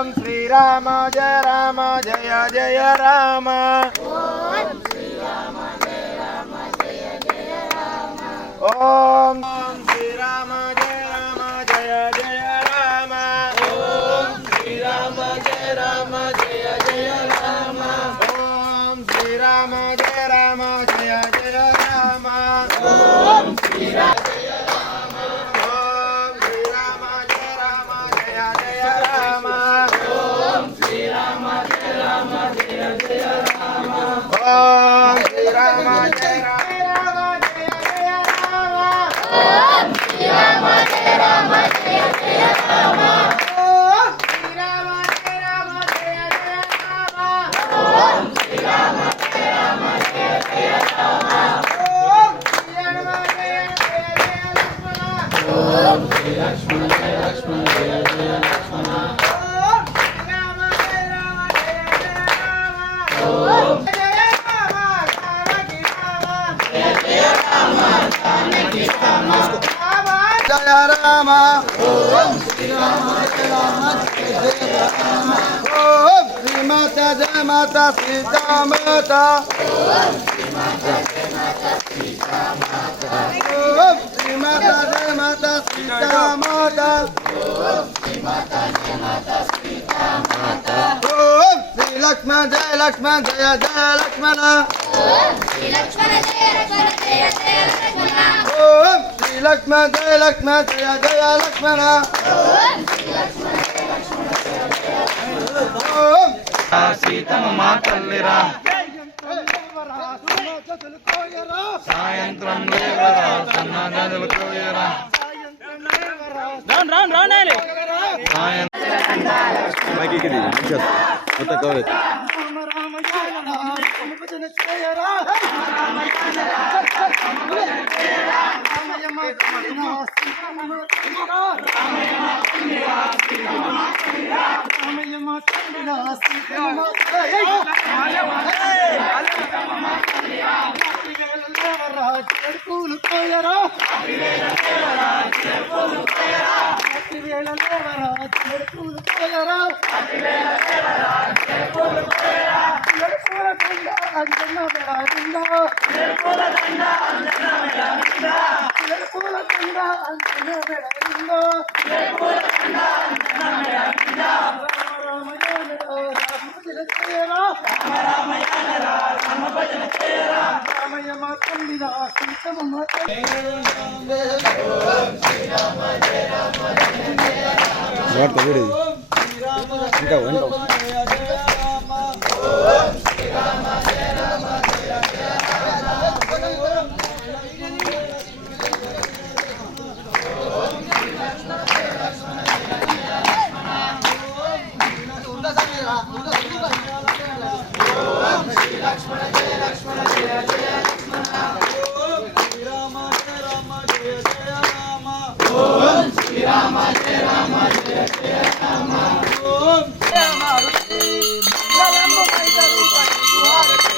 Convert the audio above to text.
ओम श्री राम जय जय राम। ओम श्री राम जय जय राम। ओम श्री राम जय जय राम। ओम श्री राम जय जय राम। ओम श्री राम जय जय राम। ओम श्री राम ओम श्री राम जय राम जय जय राम। ओम श्री राम जय जय राम। ओम श्री राम जय जय राम। ओम श्री राम जय जय राम। ओम श्री राम जय लक्ष्मण। ओम श्री लक्ष्मण जय जय लक्ष्मण। ओम श्री राम जय जय राम। ओम जय राम। ओम श्री राम जय जय राम। ओम श्री माता जय माता सीता माता। ओम श्री माता जय माता सीता माता। ओम श्री माता जय माता सीता माता। ओम श्री माता जय माता सीता माता। ओम श्री लक्ष्मण जय लक्ष्मण जय लक्ष्मण। ओम श्री लक्ष्मण जय लक्ष्मण। ओम श्री लक्ष्मण जय लक्ष्मण जय लक्ष्मण। ओम सीतम मातल्लिरा సాయంత్రం లేవరా సన్నగదులు కోయరా రాన్ రాన్ రాన్ ఆలే మైకి కిది నిషత్ మొత్తం కవర్ రామ రామ జయ రామ భజన చేయరా రామ చేయరా రామయమ పూలు కోయరా పూలు కోయరా Om